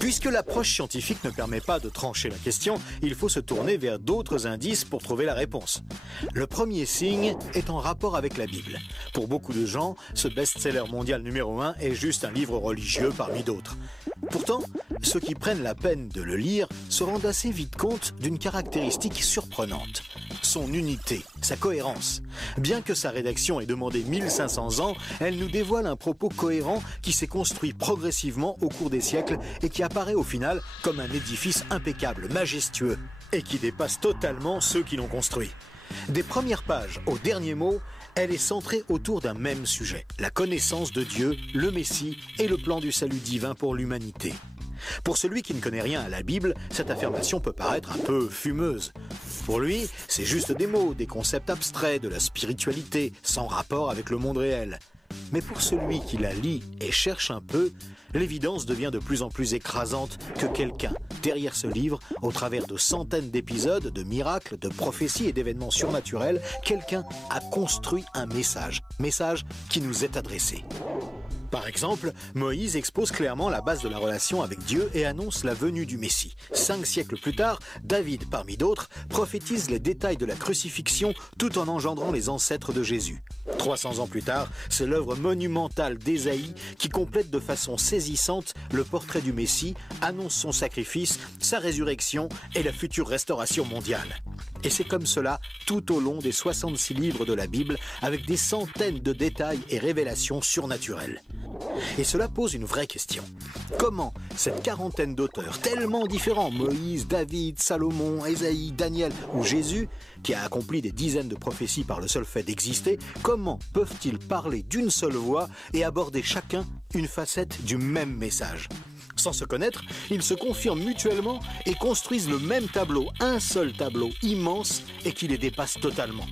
Puisque l'approche scientifique ne permet pas de trancher la question, il faut se tourner vers d'autres indices pour trouver la réponse. Le premier signe est en rapport avec la Bible. Pour beaucoup de gens, ce best-seller mondial numéro 1 est juste un livre religieux parmi d'autres. Pourtant, ceux qui prennent la peine de le lire se rendent assez vite compte d'une caractéristique surprenante. Son unité, sa cohérence. Bien que sa rédaction ait demandé 1500 ans, elle nous dévoile un propos cohérent qui s'est construit progressivement au cours des siècles et qui apparaît au final comme un édifice impeccable, majestueux, et qui dépasse totalement ceux qui l'ont construit. Des premières pages au dernier mot, elle est centrée autour d'un même sujet, la connaissance de Dieu, le Messie et le plan du salut divin pour l'humanité. Pour celui qui ne connaît rien à la Bible, cette affirmation peut paraître un peu fumeuse. Pour lui, c'est juste des mots, des concepts abstraits, de la spiritualité, sans rapport avec le monde réel. Mais pour celui qui la lit et cherche un peu, l'évidence devient de plus en plus écrasante que quelqu'un, derrière ce livre, au travers de centaines d'épisodes, de miracles, de prophéties et d'événements surnaturels, quelqu'un a construit un message qui nous est adressé. Par exemple, Moïse expose clairement la base de la relation avec Dieu et annonce la venue du Messie. 5 siècles plus tard, David, parmi d'autres, prophétise les détails de la crucifixion tout en engendrant les ancêtres de Jésus. 300 ans plus tard, c'est l'œuvre monumentale d'Ésaïe qui complète de façon saisissante le portrait du Messie, annonce son sacrifice, sa résurrection et la future restauration mondiale. Et c'est comme cela tout au long des 66 livres de la Bible, avec des centaines de détails et révélations surnaturelles. Et cela pose une vraie question. Comment cette quarantaine d'auteurs tellement différents, Moïse, David, Salomon, Ésaïe, Daniel ou Jésus, qui a accompli des dizaines de prophéties par le seul fait d'exister, comment peuvent-ils parler d'une seule voix et aborder chacun une facette du même message ? Sans se connaître, ils se confirment mutuellement et construisent le même tableau, un seul tableau immense et qui les dépasse totalement.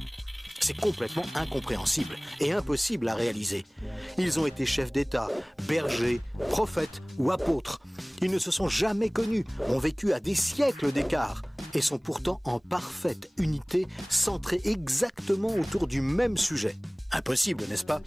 C'est complètement incompréhensible et impossible à réaliser. Ils ont été chefs d'État, bergers, prophètes ou apôtres. Ils ne se sont jamais connus, ont vécu à des siècles d'écart et sont pourtant en parfaite unité, centrés exactement autour du même sujet. Impossible, n'est-ce pas?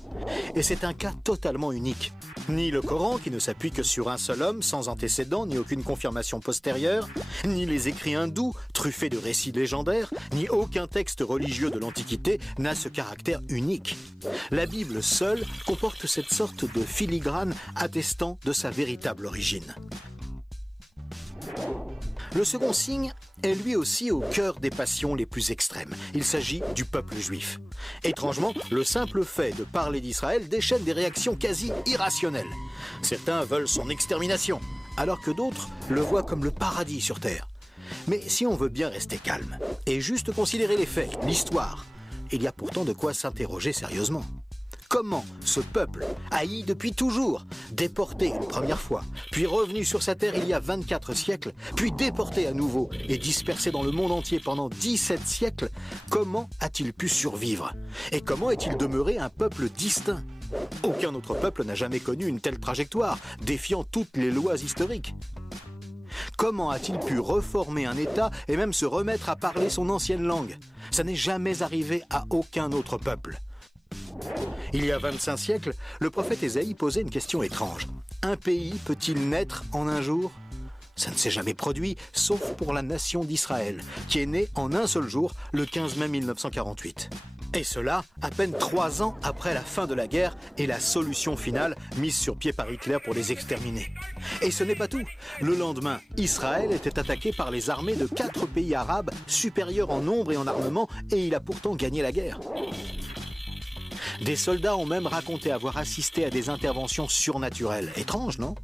Et c'est un cas totalement unique. Ni le Coran, qui ne s'appuie que sur un seul homme, sans antécédent, ni aucune confirmation postérieure, ni les écrits hindous, truffés de récits légendaires, ni aucun texte religieux de l'Antiquité n'a ce caractère unique. La Bible seule comporte cette sorte de filigrane attestant de sa véritable origine. Le second signe est lui aussi au cœur des passions les plus extrêmes. Il s'agit du peuple juif. Étrangement, le simple fait de parler d'Israël déchaîne des réactions quasi irrationnelles. Certains veulent son extermination, alors que d'autres le voient comme le paradis sur terre. Mais si on veut bien rester calme et juste considérer les faits, l'histoire, il y a pourtant de quoi s'interroger sérieusement. Comment ce peuple, haï depuis toujours, déporté une première fois, puis revenu sur sa terre il y a 24 siècles, puis déporté à nouveau et dispersé dans le monde entier pendant 17 siècles, comment a-t-il pu survivre? Et comment est-il demeuré un peuple distinct? Aucun autre peuple n'a jamais connu une telle trajectoire, défiant toutes les lois historiques. Comment a-t-il pu reformer un État et même se remettre à parler son ancienne langue? Ça n'est jamais arrivé à aucun autre peuple. Il y a 25 siècles, le prophète Ésaïe posait une question étrange. Un pays peut-il naître en un jour? Ça ne s'est jamais produit, sauf pour la nation d'Israël, qui est née en un seul jour, le 15 mai 1948. Et cela, à peine 3 ans après la fin de la guerre et la solution finale mise sur pied par Hitler pour les exterminer. Et ce n'est pas tout. Le lendemain, Israël était attaqué par les armées de 4 pays arabes supérieurs en nombre et en armement, et il a pourtant gagné la guerre. Des soldats ont même raconté avoir assisté à des interventions surnaturelles. Étrange, non?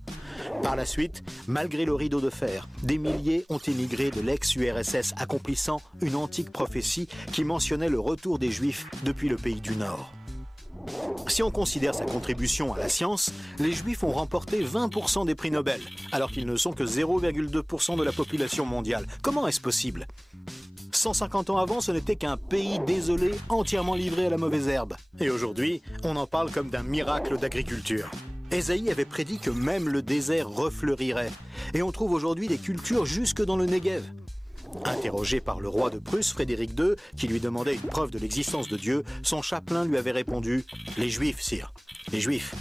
Par la suite, malgré le rideau de fer, des milliers ont émigré de l'ex-URSS, accomplissant une antique prophétie qui mentionnait le retour des Juifs depuis le pays du Nord. Si on considère sa contribution à la science, les Juifs ont remporté 20% des prix Nobel, alors qu'ils ne sont que 0,2% de la population mondiale. Comment est-ce possible? 150 ans avant, ce n'était qu'un pays désolé, entièrement livré à la mauvaise herbe. Et aujourd'hui, on en parle comme d'un miracle d'agriculture. Ésaïe avait prédit que même le désert refleurirait. Et on trouve aujourd'hui des cultures jusque dans le Negev. Interrogé par le roi de Prusse, Frédéric II, qui lui demandait une preuve de l'existence de Dieu, son chapelain lui avait répondu « Les Juifs, sire, les Juifs ».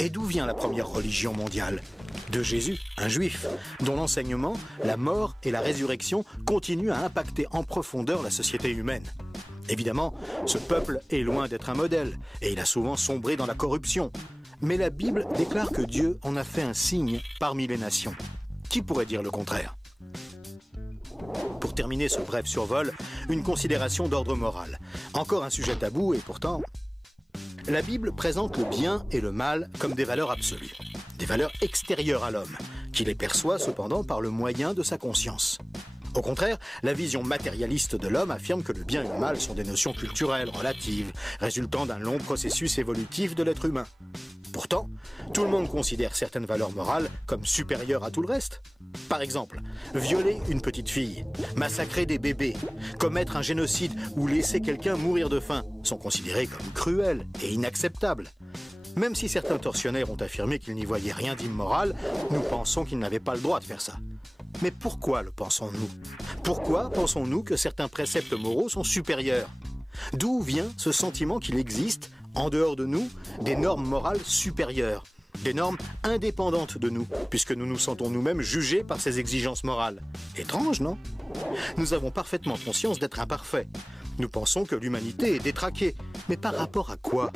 Et d'où vient la première religion mondiale? De Jésus, un juif, dont l'enseignement, la mort et la résurrection continuent à impacter en profondeur la société humaine. Évidemment, ce peuple est loin d'être un modèle, et il a souvent sombré dans la corruption. Mais la Bible déclare que Dieu en a fait un signe parmi les nations. Qui pourrait dire le contraire? Pour terminer ce bref survol, une considération d'ordre moral. Encore un sujet tabou et pourtant... La Bible présente le bien et le mal comme des valeurs absolues, des valeurs extérieures à l'homme, qui les perçoit cependant par le moyen de sa conscience. Au contraire, la vision matérialiste de l'homme affirme que le bien et le mal sont des notions culturelles, relatives, résultant d'un long processus évolutif de l'être humain. Pourtant, tout le monde considère certaines valeurs morales comme supérieures à tout le reste. Par exemple, violer une petite fille, massacrer des bébés, commettre un génocide ou laisser quelqu'un mourir de faim sont considérés comme cruels et inacceptables. Même si certains tortionnaires ont affirmé qu'ils n'y voyaient rien d'immoral, nous pensons qu'ils n'avaient pas le droit de faire ça. Mais pourquoi le pensons-nous? Pourquoi pensons-nous que certains préceptes moraux sont supérieurs? D'où vient ce sentiment qu'il existe, en dehors de nous, des normes morales supérieures, des normes indépendantes de nous, puisque nous nous sentons nous-mêmes jugés par ces exigences morales? Étrange, non? Nous avons parfaitement conscience d'être imparfaits. Nous pensons que l'humanité est détraquée. Mais par rapport à quoi?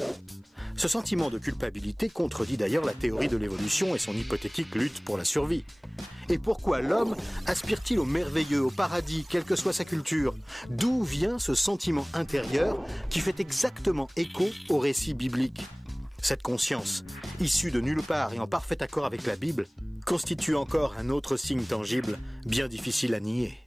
Ce sentiment de culpabilité contredit d'ailleurs la théorie de l'évolution et son hypothétique lutte pour la survie. Et pourquoi l'homme aspire-t-il au merveilleux, au paradis, quelle que soit sa culture? D'où vient ce sentiment intérieur qui fait exactement écho au récit biblique? Cette conscience, issue de nulle part et en parfait accord avec la Bible, constitue encore un autre signe tangible, bien difficile à nier.